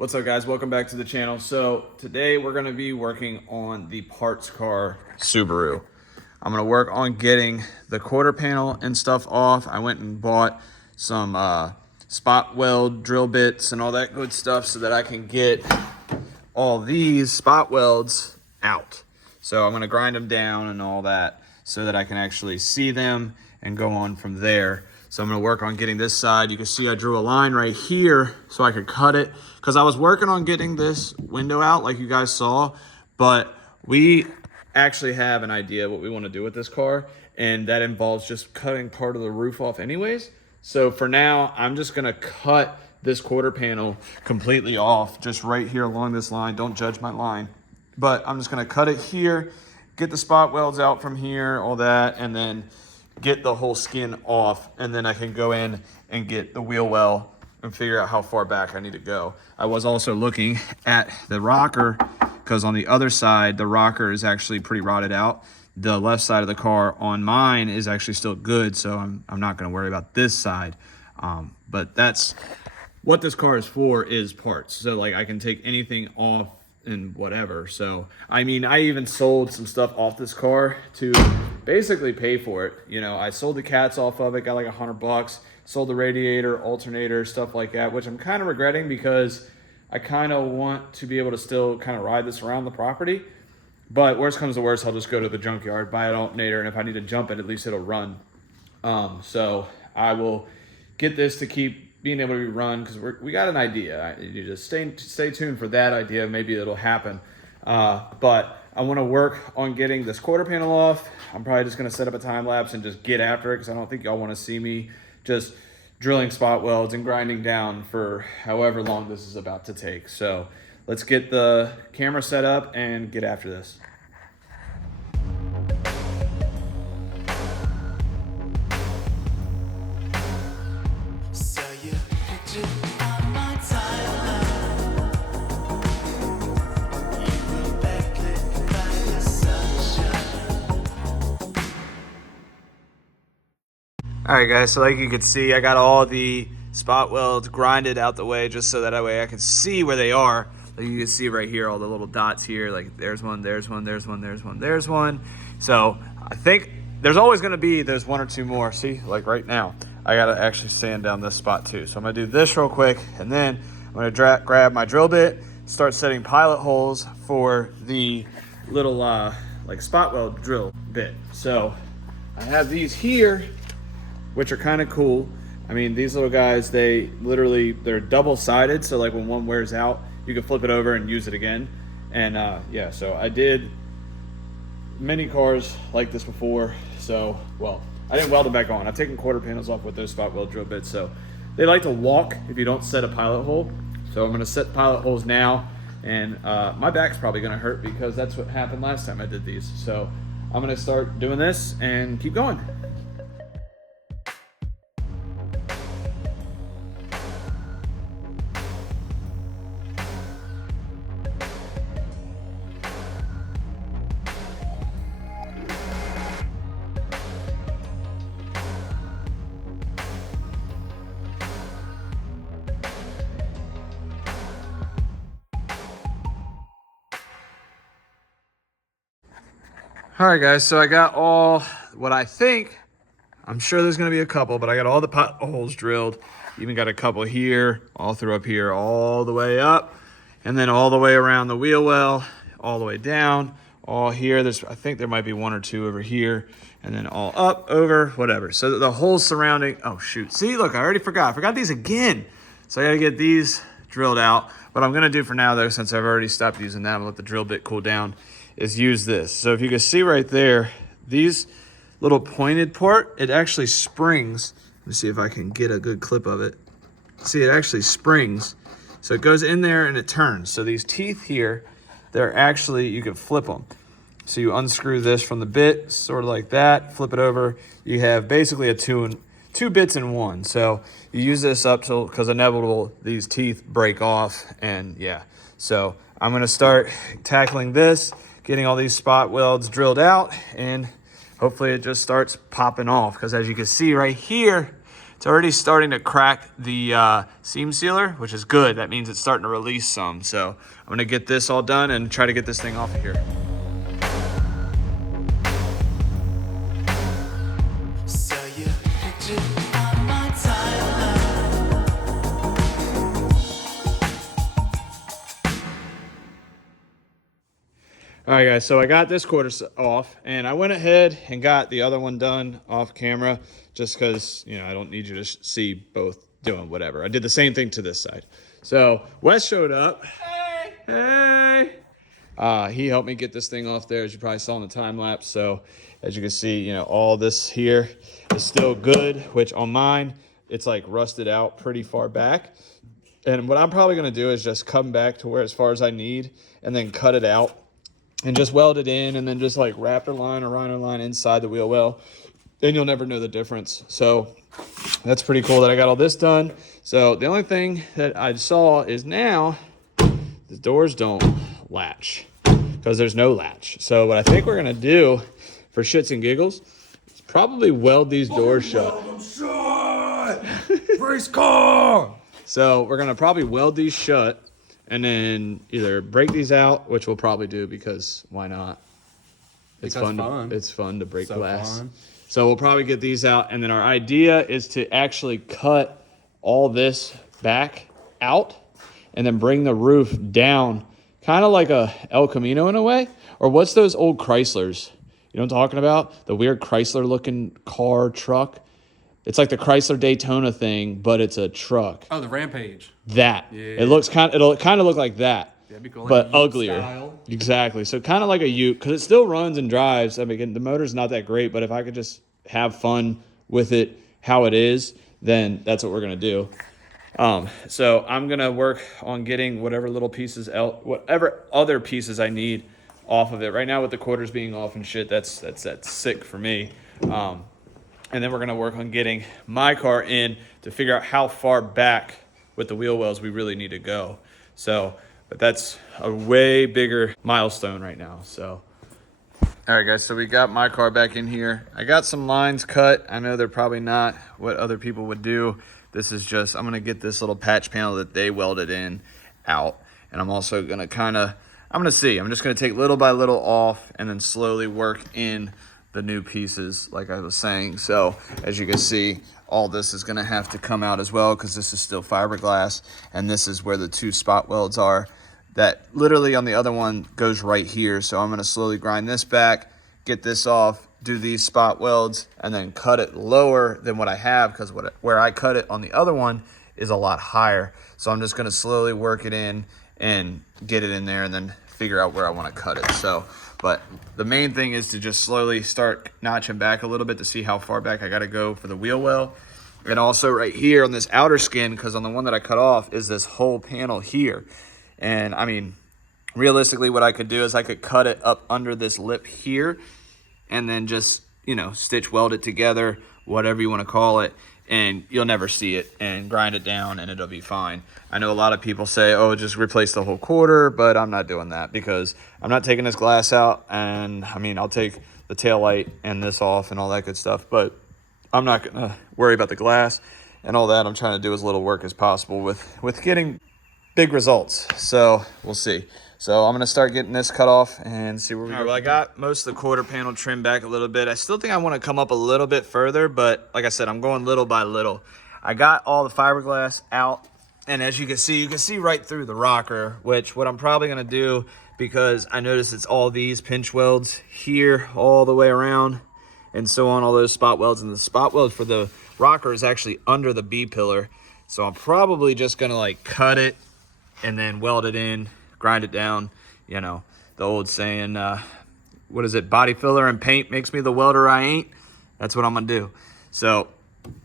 What's up, guys? Welcome back to the channel. So today we're going to be working on the parts car Subaru. I'm going to work on getting the quarter panel and stuff off. I went and bought some spot weld drill bits and all that good stuff so that I can get all these spot welds out. So I'm going to grind them down and all that so that I can actually see them and go on from there. So I'm going to work on getting this side. You can see I drew a line right here so I could cut it because I was working on getting this window out like you guys saw, but we actually have an idea what we want to do with this car, and that involves just cutting part of the roof off anyways. So for now, I'm just going to cut this quarter panel completely off just right here along this line. Don't judge my line, but I'm just going to cut it here, get the spot welds out from here, all that, and then get the whole skin off, and then I can go in and get the wheel well and figure out how far back I need to go. I was also looking at the rocker because on the other side, the rocker is actually pretty rotted out. The left side of the car on mine is actually still good, so I'm not going to worry about this side. But that's what this car is for, is parts. So like I can take anything off and whatever. So I mean, I even sold some stuff off this car to basically pay for it. You know, I sold the cats off of it, got like $100, sold the radiator, alternator, stuff like that, which I'm kind of regretting because I kind of want to be able to still kind of ride this around the property. But worst comes to worst, I'll just go to the junkyard, buy an alternator, and if I need to jump it, at least it'll run. So I will get this to keep being able to be run because we got an idea. You just stay tuned for that idea. Maybe it'll happen. But I want to work on getting this quarter panel off. I'm probably just going to set up a time lapse and just get after it because I don't think y'all want to see me just drilling spot welds and grinding down for however long this is about to take. So let's get the camera set up and get after this. All right, guys, so like you can see, I got all the spot welds grinded out the way just so that way I can see where they are. Like you can see right here, all the little dots here, like there's one, there's one, there's one, there's one, there's one. So I think there's always gonna be, there's one or two more. See, like right now, I gotta actually sand down this spot too. So I'm gonna do this real quick, and then I'm gonna grab my drill bit, start setting pilot holes for the little like spot weld drill bit. So I have these here, which are kind of cool. I mean, these little guys, they're double-sided, so like when one wears out, you can flip it over and use it again. And yeah, so I did many cars like this before. So, well, I didn't weld them back on. I've taken quarter panels off with those spot weld drill bits. So they like to walk if you don't set a pilot hole. So I'm gonna set pilot holes now, and my back's probably gonna hurt because that's what happened last time I did these. So I'm gonna start doing this and keep going. All right, guys, so I got all what I think, I'm sure there's gonna be a couple, but I got all the potholes drilled. Even got a couple here, all through up here, all the way up, and then all the way around the wheel well, all the way down, all here. I think there might be one or two over here, and then all up, over, whatever. So the whole surrounding, oh shoot. See, look, I already forgot. I forgot these again. So I gotta get these drilled out. What I'm gonna do for now though, since I've already stopped using that, I'm gonna let the drill bit cool down, is use this. So if you can see right there, these little pointed part, it actually springs. Let me see if I can get a good clip of it. See, it actually springs. So it goes in there and it turns. So these teeth here, they're actually, you can flip them. So you unscrew this from the bit, sort of like that, flip it over. You have basically a two bits in one. So you use this up till, because inevitable, these teeth break off, and yeah. So I'm gonna start tackling this, getting all these spot welds drilled out, and hopefully it just starts popping off, because as you can see right here, It's already starting to crack the seam sealer, which is good. That means it's starting to release some. So I'm gonna get this all done and try to get this thing off of here. All right, guys, so I got this quarter off, and I went ahead and got the other one done off camera just because, you know, I don't need you to see both doing whatever. I did the same thing to this side. So Wes showed up. Hey! He helped me get this thing off there, as you probably saw in the time lapse. So as you can see, you know, all this here is still good, which on mine, it's like rusted out pretty far back. And what I'm probably gonna do is just come back to where as far as I need and then cut it out and just weld it in, and then just like Raptor line or Rhino line inside the wheel well, then you'll never know the difference. So that's pretty cool that I got all this done. So the only thing that I saw is now the doors don't latch because there's no latch. So what I think we're gonna do for shits and giggles is probably weld these doors shut. Race car! So we're gonna probably weld these shut and then either break these out, which we'll probably do because why not? It's fun. It's fun to break glass. Fun. So we'll probably get these out, and then our idea is to actually cut all this back out and then bring the roof down, kind of like a El Camino in a way. Or what's those old Chryslers? You know what I'm talking about? The weird Chrysler looking car truck. It's like the Chrysler Daytona thing, but it's a truck. Oh, the Rampage. That. Yeah. It'll kind of look like that, cool. But like uglier. Style. Exactly. So kind of like a Ute, because it still runs and drives. I mean, the motor's not that great, but if I could just have fun with it how it is, then that's what we're gonna do. So I'm gonna work on getting whatever little pieces, whatever other pieces I need off of it. Right now with the quarters being off and shit, that's sick for me. And then we're gonna work on getting my car in to figure out how far back with the wheel wells we really need to go. So, but that's a way bigger milestone right now, so. All right, guys, so we got my car back in here. I got some lines cut. I know they're probably not what other people would do. This is just, I'm gonna get this little patch panel that they welded in out. And I'm also gonna I'm just gonna take little by little off and then slowly work in the new pieces, like I was saying. So as you can see, all this is gonna have to come out as well because this is still fiberglass, and this is where the two spot welds are. That literally on the other one goes right here. So I'm gonna slowly grind this back, get this off, do these spot welds, and then cut it lower than what I have because where I cut it on the other one is a lot higher. So I'm just gonna slowly work it in and get it in there and then figure out where I wanna cut it. So, but the main thing is to just slowly start notching back a little bit to see how far back I gotta go for the wheel well. And also right here on this outer skin, because on the one that I cut off is this whole panel here. And I mean, realistically what I could do is I could cut it up under this lip here and then just, you know, stitch weld it together, whatever you wanna call it, and you'll never see it, and grind it down and it'll be fine. I know a lot of people say, oh, just replace the whole quarter, but I'm not doing that because I'm not taking this glass out, and I mean, I'll take the tail light and this off and all that good stuff, but I'm not gonna worry about the glass and all that. I'm trying to do as little work as possible with getting big results. So we'll see. So I'm gonna start getting this cut off and see where we go. All right, well, I got most of the quarter panel trimmed back a little bit. I still think I wanna come up a little bit further, but like I said, I'm going little by little. I got all the fiberglass out, and as you can see right through the rocker, which what I'm probably gonna do, because I noticed it's all these pinch welds here all the way around and so on, all those spot welds, and the spot weld for the rocker is actually under the B pillar. So I'm probably just gonna like cut it and then weld it in, grind it down. You know, the old saying, what is it? Body filler and paint makes me the welder I ain't. That's what I'm gonna do. So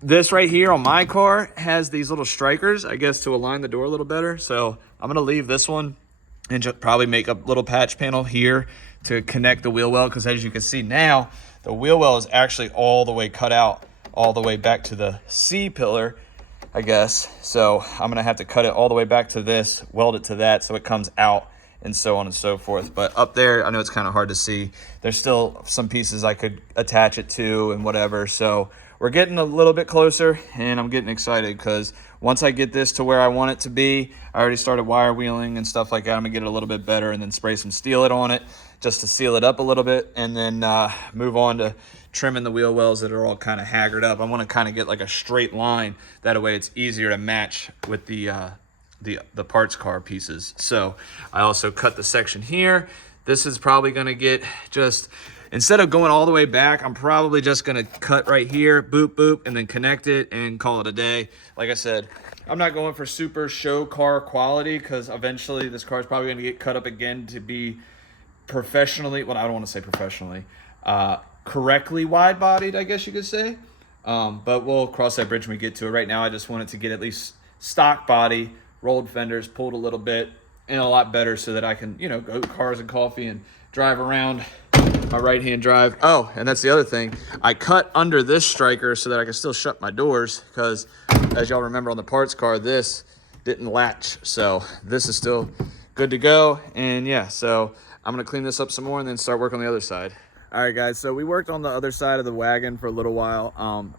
this right here on my car has these little strikers, I guess, to align the door a little better. So I'm gonna leave this one and just probably make a little patch panel here to connect the wheel well, because as you can see now, the wheel well is actually all the way cut out, all the way back to the C pillar, I guess. So I'm gonna have to cut it all the way back to this, weld it to that so it comes out, and so on and so forth. But up there, I know it's kind of hard to see. There's still some pieces I could attach it to and whatever. So we're getting a little bit closer, and I'm getting excited because once I get this to where I want it to be, I already started wire wheeling and stuff like that. I'm gonna get it a little bit better and then spray some steel it on it just to seal it up a little bit, and then move on to trimming the wheel wells that are all kind of haggard up. I want to kind of get like a straight line. That way it's easier to match with the parts car pieces. So I also cut the section here. This is probably going to get just, instead of going all the way back, I'm probably just going to cut right here, boop, boop, and then connect it and call it a day. Like I said, I'm not going for super show car quality because eventually this car is probably going to get cut up again to be professionally, well, I don't want to say professionally, correctly wide bodied, I guess you could say. But we'll cross that bridge when we get to it. Right now, I just wanted to get at least stock body, rolled fenders, pulled a little bit, and a lot better so that I can, you know, go cars and coffee and drive around my right-hand drive. Oh, and that's the other thing. I cut under this striker so that I can still shut my doors because, as y'all remember on the parts car, this didn't latch. So this is still good to go. And yeah, so I'm going to clean this up some more and then start working on the other side. All right, guys, so we worked on the other side of the wagon for a little while.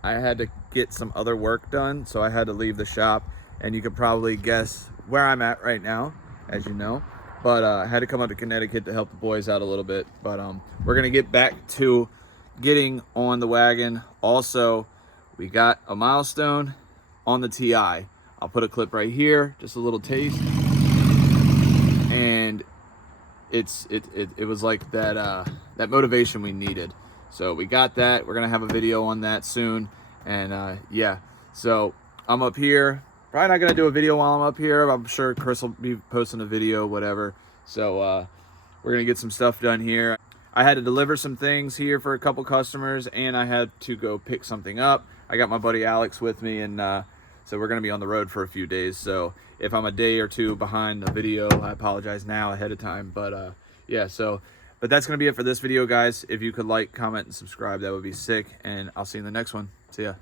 I had to get some other work done, so I had to leave the shop. And you could probably guess where I'm at right now, as you know. But I had to come up to Connecticut to help the boys out a little bit. But we're going to get back to getting on the wagon. Also, we got a milestone on the TI. I'll put a clip right here, just a little taste. And it was like that that motivation we needed. So we got that. We're going to have a video on that soon. And yeah, so I'm up here. Probably not gonna do a video while I'm up here. I'm sure Chris will be posting a video, whatever. So we're gonna get some stuff done here. I had to deliver some things here for a couple customers, and I had to go pick something up. I got my buddy Alex with me, and so we're gonna be on the road for a few days. So if I'm a day or two behind the video, I apologize now ahead of time. But yeah, but that's gonna be it for this video, guys. If you could like, comment, and subscribe, that would be sick. And I'll see you in the next one. See ya.